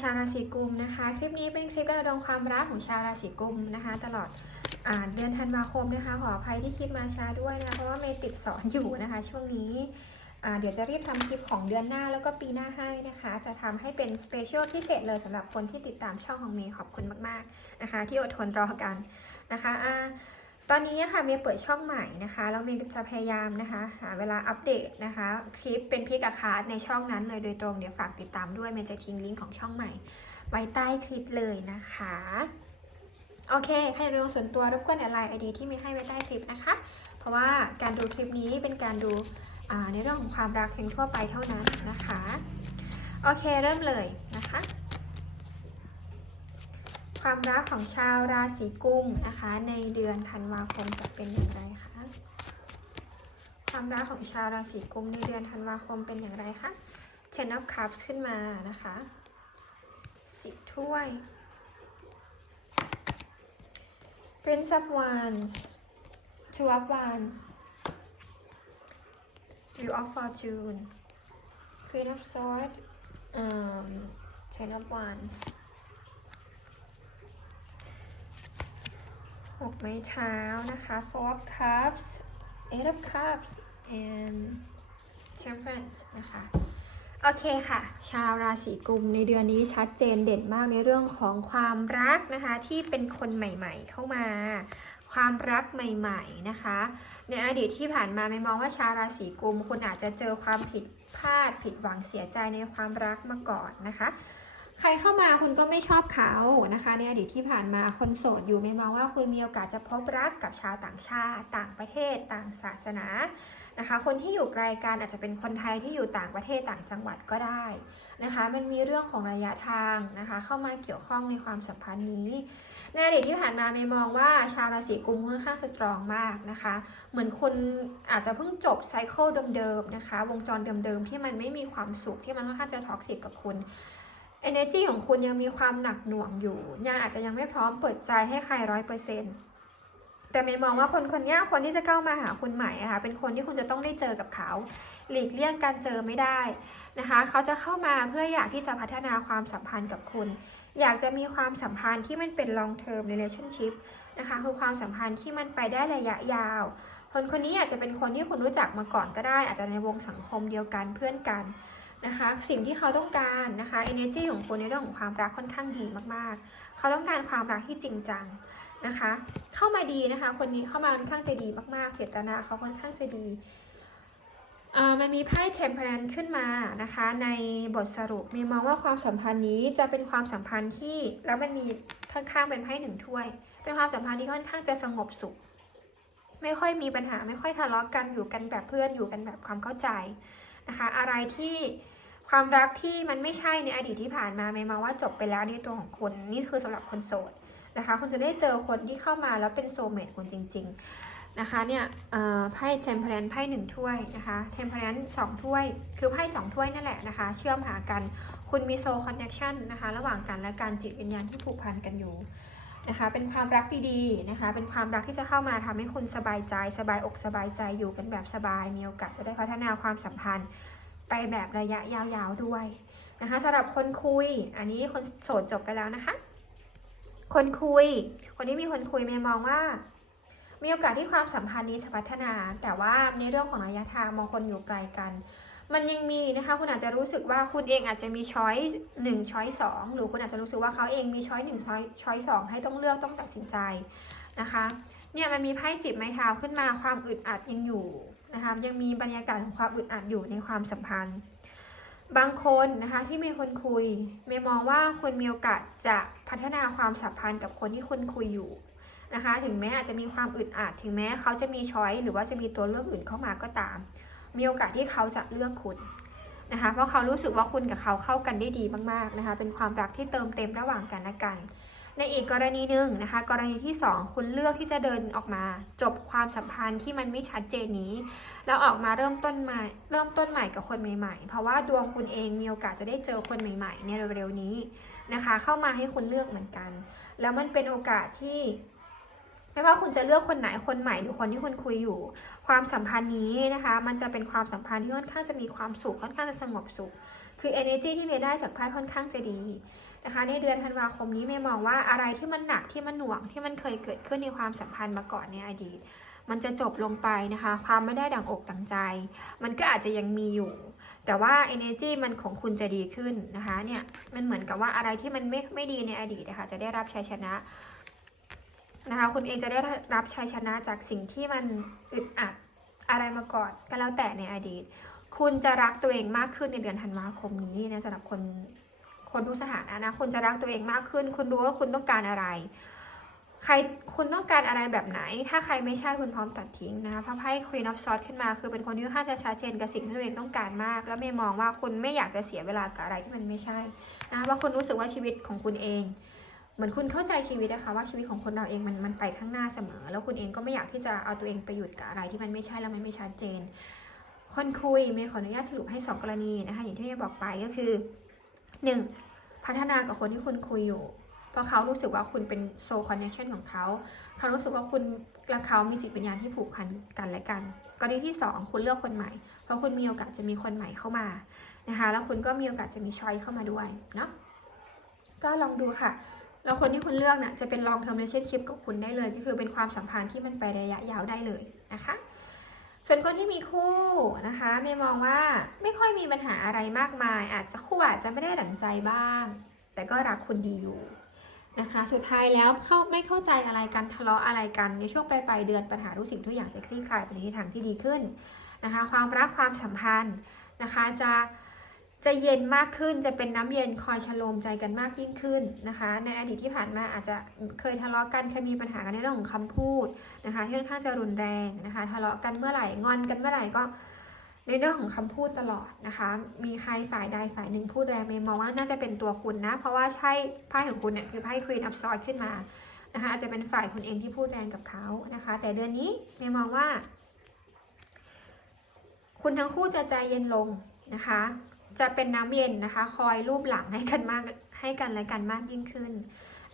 ชาวราศีกุมนะคะ คลิปนี้เป็นคลิประดมความรักของชาวราศีกุมนะคะ ตลอดอาเดือนธันวาคมนะคะ ขออภัยที่คลิปมาช้าด้วยนะคะเพราะว่าเมย์ติดสอนอยู่นะคะ ช่วงนี้อ่าเดี๋ยวจะรีบทำคลิปของเดือนหน้าแล้วก็ปีหน้าให้นะคะ จะทำให้เป็นสเปเชียลพิเศษเลยสำหรับคนที่ติดตามช่องของเมย์ขอบคุณมาก ๆนะคะ ที่อดทนรอกันนะคะอ่า ตอนนี้ค่ะเมย์เปิดช่องใหม่นะคะแล้วเมย์จะพยายามนะคะหาเวลาอัปเดตนะคะคลิปเป็นพิกาคาร์ดในช่องนั้นเลยโดยตรงเดี๋ยวฝากติดตามด้วยเมย์จะทิ้งลิงก์ของช่องใหม่ ไว้ใต้คลิปเลยนะคะโอเคใครดูส่วนตัวรบกวนแอดไลน์ไอดีที่เมีให้ไว้ใต้คลิปนะคะ เพราะว่าการดูคลิปนี้เป็นการดูในเรื่องของความรักเพียงทั่วไปเท่านั้นนะคะ โอเคเริ่มเลยนะคะ ความรักของชาวราศีกุมนะคะ ในเดือนธันวาคมจะเป็นอย่างไรคะ ความรักของชาวราศีกุมในเดือนธันวาคมเป็นอย่างไรคะ Ten of Cups ขึ้นมานะคะสิบถ้วย Prince of Wands Two of Wands Wheel of Fortune Queen of Swords um, Ten of Wands หกไม้เท้านะคะ Four of Cups Eight of Cups and Temperance นะคะโอเคค่ะ ชาวราศีกุมในเดือนนี้ชัดเจนเด่นมากในเรื่องของความรักนะคะ ที่เป็นคนใหม่ๆ เข้ามา ความรักใหม่ๆนะคะ ในอดีตที่ผ่านมาไม่มองว่าชาวราศีกุมคุณอาจจะเจอความผิดพลาดผิดหวังเสียใจในความรักมาก่อนนะคะ ใครเข้ามาคุณก็ไม่ชอบเขานะคะ ในอดีตที่ผ่านมาคนโสดอยู่ไม่มองว่าคุณมีโอกาสจะพบรักกับชาวต่างชาติ ต่างประเทศ ต่างศาสนานะคะ คนที่อยู่ไกลกันอาจจะเป็นคนไทยที่อยู่ต่างประเทศต่างจังหวัดก็ได้นะคะ มันมีเรื่องของระยะทางนะคะ เข้ามาเกี่ยวข้องในความสัมพันธ์นี้ในอดีตที่ผ่านมาเมย์มองว่าชาวราศีกุมค่อนข้างสตรองมากนะคะ เหมือนคุณอาจจะเพิ่งจบไซเคิลเดิมๆนะคะ วงจรเดิมๆที่มันไม่มีความสุขที่มันค่อนข้างจะท็อกซิกกับคุณ energy ของคุณยังมีความหนักหน่วงอยู่ ยังอาจจะยังไม่พร้อมเปิดใจให้ใครร้อยเปอร์เซ็นต์แต่เมย์มองว่าคนคนนี้คนที่จะเข้ามาหาคุณใหม่อะค่ะเป็นคนที่คุณจะต้องได้เจอกับเขา หลีกเลี่ยงการเจอไม่ได้นะคะ เขาจะเข้ามาเพื่ออยากที่จะพัฒนาความสัมพันธ์กับคุณ อยากจะมีความสัมพันธ์ที่มันเป็น long term relationship นะคะคือความสัมพันธ์ที่มันไปได้ระยะยาว คนคนนี้อาจจะเป็นคนที่คุณรู้จักมาก่อนก็ได้ อาจจะในวงสังคมเดียวกันเพื่อนกัน นะคะ สิ่งที่เขาต้องการนะคะ energy ของคุณในเรื่องของความรักค่อนข้างดีมากๆ เขาต้องการความรักที่จริงจังนะคะ เข้ามาดีนะคะ คนนี้เข้ามาค่อนข้างจะดีมากๆ เจตนาเขาค่อนข้างจะดีมันมีไพ่ temperance ขึ้นมานะคะ ในบทสรุปมีมองว่าความสัมพันธ์นี้จะเป็นความสัมพันธ์ที่แล้วมันมีข้างๆเป็นไพ่หนึ่งถ้วย เป็นความสัมพันธ์ที่ค่อนข้างจะสงบสุข ไม่ค่อยมีปัญหาไม่ค่อยทะเลาะกันอยู่กันแบบเพื่อนอยู่กันแบบความเข้าใจนะคะ อะไรที่ ความรักที่มันไม่ใช่ในอดีตที่ผ่านมาเมย์มองว่าจบไปแล้วในตัวของคุณนี่คือสำหรับคนโสดนะคะ คุณจะได้เจอคนที่เข้ามาแล้วเป็นโซเมตคุณจริง ๆนะคะเนี่ยไพ่เทมเพลนไพ่หนึ่งถ้วยนะคะเทมเพลนสองถ้วย คือไพ่สองถ้วยนั่นแหละนะคะ เชื่อมหากันคุณมีโซคอนเน c ชันนะคะระหว่างกันและการจิตวิญญาณที่ผูกพันกันอยู่นะคะเป็นความรักดีๆนะคะ เป็นความรักที่จะเข้ามาทำให้คุณสบายใจ สบายอกสบายใจอยู่กันแบบสบาย มีโอกาสจะได้พัฒนาความสัมพันธ์ ไปแบบระยะยาวๆด้วยนะคะสำหรับคนคุย อันนี้คนโสดจบไปแล้วนะคะ คนคุย คนที่มีคนคุยเมย์มองว่า มีโอกาสที่ความสัมพันธ์นี้จะพัฒนา แต่ว่าในเรื่องของระยะทางบางคนอยู่ไกลกัน มันยังมีนะคะคุณอาจจะรู้สึกว่าคุณเองอาจจะมีช้อยหนึ่งช้อยสองหรือคุณอาจจะรู้สึกว่าเขาเองมีช้อยหนึ่งช้อยช้อยสองให้ต้องเลือกต้องตัดสินใจนะคะเนี่ยมันมีไพ่สิบไม้เท้าขึ้นมาความอึดอัดยังอยู่ นะคะยังมีบรรยากาศของความอึดอัดอยู่ในความสัมพันธ์ บางคนนะคะที่มีคนคุยเมย์มองว่าคุณมีโอกาสจะพัฒนาความสัมพันธ์กับคนที่คุณคุยอยู่นะคะ ถึงแม้อาจจะมีความอึดอัดถึงแม้เขาจะมีช้อยหรือว่าจะมีตัวเลือกอื่นเข้ามาก็ตาม มีโอกาสที่เขาจะเลือกคุณนะคะเพราะเขารู้สึกว่าคุณกับเขาเข้ากันได้ดีมากๆนะคะ เป็นความรักที่เติมเต็มระหว่างกันและกัน ในอีกกรณีหนึ่งนะคะ กรณีที่ 2 คุณเลือกที่จะเดินออกมา จบความสัมพันธ์ที่มันไม่ชัดเจนนี้ แล้วออกมาเริ่มต้นใหม่เริ่มต้นใหม่กับคนใหม่ๆ เพราะว่าดวงคุณเองมีโอกาสจะได้เจอคนใหม่ๆ ในเร็วๆนี้นะคะ เข้ามาให้คุณเลือกเหมือนกัน แล้วมันเป็นโอกาสที่ไม่ว่าคุณจะเลือกคนไหนคนใหม่หรือคนที่คุณคุยอยู่ ความสัมพันธ์นี้นะคะ มันจะเป็นความสัมพันธ์ที่ค่อนข้างจะมีความสุขค่อนข้างจะสงบสุข คือ energy ที่เมย์ได้จากไพ่ค่อนข้างจะดี นะคะ ในเดือนธันวาคมนี้ไม่มองว่าอะไรที่มันหนักที่มันหน่วงที่มันเคยเกิดขึ้นในความสัมพันธ์มาก่อนในอดีต มันจะจบลงไปนะคะ ความไม่ได้ดังอกดังใจ มันก็อาจจะยังมีอยู่ แต่ว่า energy มันของคุณจะดีขึ้นนะคะเนี่ยมันเหมือนกับว่าอะไรที่มันไม่ไม่ดีในอดีตนะคะจะได้รับชัยชนะนะคะคุณเองจะได้รับชัยชนะจากสิ่งที่มันอึดอัดอะไรมาก่อนก็แล้วแต่ในอดีต คุณจะรักตัวเองมากขึ้นในเดือนธันวาคมนี้นะสำหรับคน คนทุกสถานะนะคุณจะรักตัวเองมากขึ้น คุณรู้ว่าคุณต้องการอะไร ใครคุณต้องการอะไรแบบไหน ถ้าใครไม่ใช่คุณพร้อมตัดทิ้งนะคะพระไพ่ Queen of Swords ขึ้นมา คือเป็นคนที่ค่อนข้างจะชัดเจนกับสิ่งที่ตัวเองต้องการมาก แล้วไม่มองว่าคุณไม่อยากจะเสียเวลากับอะไรที่มันไม่ใช่นะคะว่าคุณรู้สึกว่าชีวิตของคุณเองเหมือนคุณเข้าใจชีวิตนะคะว่าชีวิตของคนเราเองมันมันไปข้างหน้าเสมอ แล้วคุณเองก็ไม่อยากที่จะเอาตัวเองไปหยุดกับอะไรที่มันไม่ใช่แล้วมันไม่ชัดเจน คนคุยเมย์ขออนุญาตสรุปให้สองกรณีนะคะอย่างที่เมย์บอกไปก็คือ หนึ่งพัฒนากับคนที่คุณคุยอยู่ เพราะเขารู้สึกว่าคุณเป็นโซคอนเนคชันของเขา เขารู้สึกว่าคุณและเขามีจิตวิญญาณที่ผูกพันกันและกัน กรณีที่ 2 คุณเลือกคนใหม่ เพราะคุณมีโอกาสจะมีคนใหม่เข้ามานะคะ แล้วคุณก็มีโอกาสจะมีชอยเข้ามาด้วยเนาะ ก็ลองดูค่ะ แล้วคนที่คุณเลือกน่ะจะเป็น long term relationship กับคุณได้เลย ก็คือเป็นความสัมพันธ์ที่มันไประยะยาวได้เลยนะคะ ส่วนคนที่มีคู่นะคะเมย์มองว่าไม่ค่อยมีปัญหาอะไรมากมาย อาจจะคู่อาจจะไม่ได้ดั่งใจบ้าง แต่ก็รักคุณดีอยู่นะคะ สุดท้ายแล้วเข้าไม่เข้าใจอะไรกันทะเลาะอะไรกันในช่วงปลายปลายเดือนปัญหาทุกสิ่งทุกอย่างจะคลี่คลายไปในทิศทางที่ดีขึ้นนะคะ ความรักความสัมพันธ์นะคะจะ จะเย็นมากขึ้นจะเป็นน้ำเย็นคอยชโลมใจกันมากยิ่งขึ้นนะคะ ในอดีตที่ผ่านมาอาจจะเคยทะเลาะกันเคยมีปัญหากันในเรื่องของคำพูดนะคะที่ค่อนข้างจะรุนแรงนะคะ ทะเลาะกันเมื่อไหร่งอนกันเมื่อไหร่ก็ในเรื่องของคำพูดตลอดนะคะ มีใครฝ่ายใดฝ่ายหนึ่งพูดแรงเมย์มองว่าน่าจะเป็นตัวคุณนะ เพราะว่าใช่ไพ่ของคุณเนี่ยคือไพ่ Queen of Swords ขึ้นมานะคะอาจจะเป็นฝ่ายคุณเองที่พูดแรงกับเขานะคะ แต่เดือนนี้เมย์มองว่า คุณทั้งคู่จะใจเย็นลงนะคะ จะเป็นน้ำเย็นนะคะ คอยรูปหลังให้กันมากให้กันและกันมากยิ่งขึ้น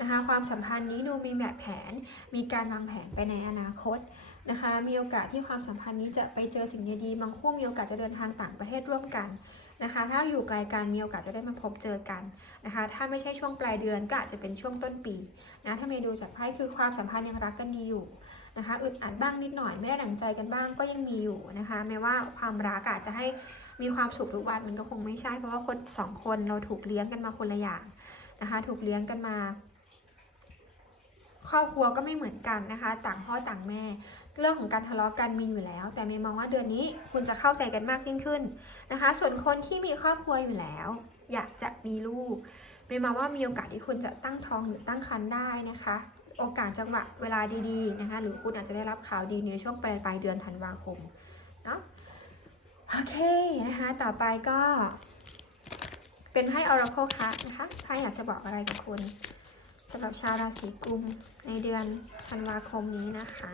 นะคะ ความสัมพันธ์นี้ดูมีแบบแผน มีการวางแผนไปในอนาคตนะคะ มีโอกาสที่ความสัมพันธ์นี้จะไปเจอสิ่งดีๆบางคู่มีโอกาสจะเดินทางต่างประเทศร่วมกันนะคะ ถ้าอยู่ไกลกันมีโอกาสจะได้มาพบเจอกันนะคะ ถ้าไม่ใช่ช่วงปลายเดือนก็อาจจะเป็นช่วงต้นปีนะถ้าเมย์ดูจากไพ่คือความสัมพันธ์ยังรักกันดีอยู่นะคะอึดอัดบ้างนิดหน่อยไม่ได้ดั่งใจกันบ้างก็ยังมีอยู่นะคะแม้ว่าความรักอาจจะให้ มีความสุขทุกวันมันก็คงไม่ใช่ เพราะว่าคนสองคนเราถูกเลี้ยงกันมาคนละอย่างนะคะ ถูกเลี้ยงกันมา ครอบครัวก็ไม่เหมือนกันนะคะ ต่างพ่อต่างแม่ เรื่องของการทะเลาะกันมีอยู่แล้ว แต่เมย์มองว่าเดือนนี้คุณจะเข้าใจกันมากยิ่งขึ้นนะคะ ส่วนคนที่มีครอบครัวอยู่แล้ว อยากจะมีลูกเมย์มองว่ามีโอกาสที่คุณจะตั้งท้องหรือตั้งครรภ์ได้นะคะโอกาสจังหวะเวลาดีๆนะคะ หรือคุณอาจจะได้รับข่าวดีในช่วงปลายปลายเดือนธันวาคมเนาะ โอเคนะคะ ต่อไปก็ เป็นไพ่ Oracle card นะคะไพ่อยากจะบอกอะไรกับคุณสำหรับชาวราศีกุมในเดือนธันวาคมนี้นะคะ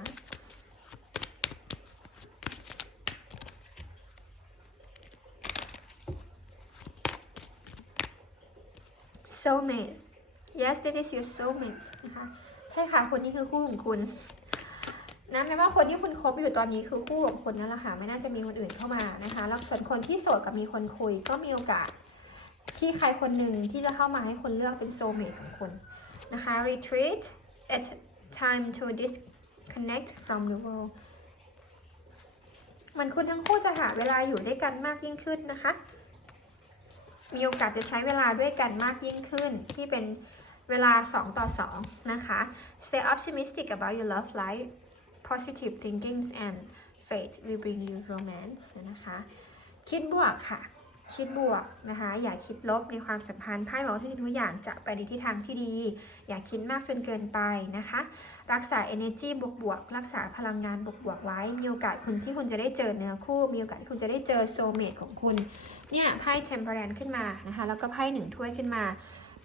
soulmate yes that is your soulmate นะคะ ใช่ค่ะ คนนี้คือคู่ของคุณ นะแม้ว่าคนที่คุณคบอยู่ตอนนี้คือคู่ของคุณนั่นแหละค่ะไม่น่าจะมีคนอื่นเข้ามานะคะแล้วส่วนคนที่โสดกับมีคนคุยก็มีโอกาส ที่ใครคนหนึ่งที่จะเข้ามาให้คนเลือกเป็น soulmate ของคุณนะคะ retreat at time to disconnect from the world มันคุณทั้งคู่จะหาเวลาอยู่ด้วยกันมากยิ่งขึ้นนะคะ มีโอกาสจะใช้เวลาด้วยกันมากยิ่งขึ้นที่เป็นเวลา 2 ต่อ 2 นะคะ Stay optimistic about your love life positive thinking and faith will bring you romance นะคะ คิดบวกค่ะ คิดบวกนะคะ อย่าคิดลบในความสัมพันธ์ไพ่บอกทุกทุกอย่างจะไปในทิศทางที่ดี อย่าคิดมากจนเกินไปนะคะ รักษา energy บวกบวกๆรักษาพลังงานบวกบวกๆไว้ มีโอกาสคุณที่คุณจะได้เจอเนื้อคู่ มีโอกาสที่คุณจะได้เจอ soulmate ของคุณ เนี่ยไพ่ temperance ขึ้นมานะคะ แล้วก็ไพ่หนึ่งถ้วยขึ้นมา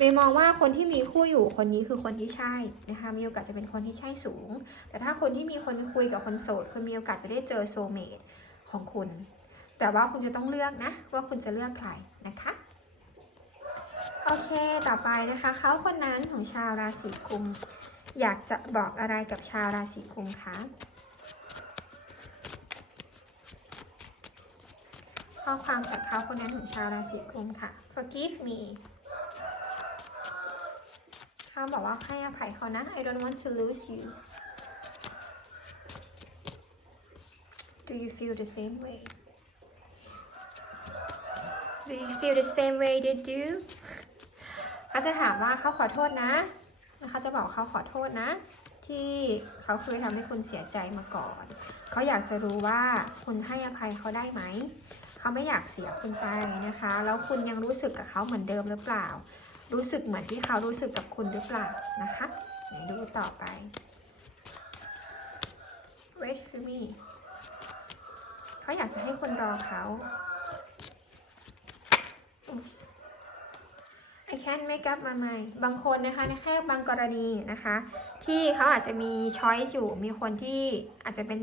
เมย์มองว่าคนที่มีคู่อยู่คนนี้คือคนที่ใช่นะคะมีโอกาสจะเป็นคนที่ใช่สูง แต่ถ้าคนที่มีคนคุยกับคนโสดคุณมีโอกาสจะได้เจอ soulmate ของคุณ แต่ว่าคุณจะต้องเลือกนะ ว่าคุณจะเลือกใครนะคะโอเคต่อไปนะคะเขาคนนั้นของชาวราศีกุมอยากจะบอกอะไรกับชาวราศีกุมคะข้อความจากเขาคนนั้นของชาวราศีกุมค่ะ forgive me เขาบอกว่าให้อภัยเขานะ I don't want to lose you Do you feel the same way Do you feel the same way they do เขาจะถามว่าเขาขอโทษนะเขาจะบอกเขาขอโทษนะ ที่เขาเคยทำให้คุณเสียใจมาก่อน เขาอยากจะรู้ว่าคุณให้อภัยเขาได้ไหม เขาไม่อยากเสียคุณไปนะคะ แล้วคุณยังรู้สึกกับเขาเหมือนเดิมหรือเปล่า รู้สึกเหมือนที่เขารู้สึกกับคุณหรือเปล่านะคะไหนดูต่อไป wait for me เขาอยากจะให้คนรอเขา I can't make up my mind บางคนนะคะในแค่บางกรณีนะคะ ที่เขาอาจจะมีช้อยส์อยู่ มีคนที่อาจจะเป็น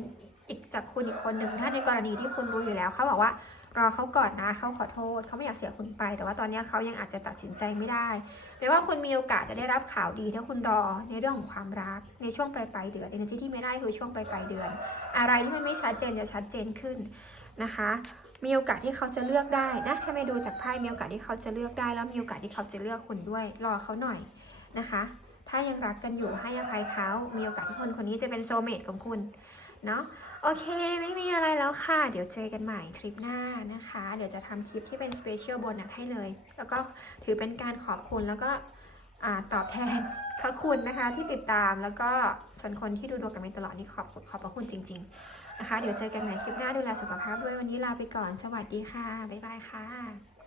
อีกจากคุณอีกคนหนึ่งถ้าในกรณีที่คุณรู้อยู่แล้วเขาบอกว่า รอเขาก่อนนะเขาขอโทษเขาไม่อยากเสียคุณไป แต่ว่าตอนนี้เขายังอาจจะตัดสินใจไม่ได้แม้ว่าคุณมีโอกาสจะได้รับข่าวดีถ้าคุณรอในเรื่องของความรักในช่วงปลายปลายเดือน energy ที่ไม่ได้คือช่วงปลายปลายเดือน อะไรที่มันไม่ชัดเจนจะชัดเจนขึ้นนะคะ มีโอกาสที่เขาจะเลือกได้นะถ้าไม่ดูจากไพ่มีโอกาสที่เขาจะเลือกได้ แล้วมีโอกาสที่เขาจะเลือกคุณด้วย รอเขาหน่อยนะคะ ถ้ายังรักกันอยู่ให้อภัยเขามีโอกาสที่คนคนนี้จะเป็นโซเมตของคุณ เนาะโอเค ไม่มีอะไรแล้วค่ะ เดี๋ยวเจอกันใหม่คลิปหน้านะคะ เดี๋ยวจะทำคลิปที่เป็นสเปเชียลโบนัสให้เลย แล้วก็ถือเป็นการขอบคุณแล้วก็ตอบแทนพระคุณนะคะที่ติดตามแล้วก็ส่วนคนที่ดูดวงกันมาตลอดนี่ขอบขอบพระคุณจริง ๆ นะคะ เดี๋ยวเจอกันใหม่คลิปหน้าดูแลสุขภาพด้วยวันนี้ลาไปก่อน สวัสดีค่ะ บ๊ายบายค่ะ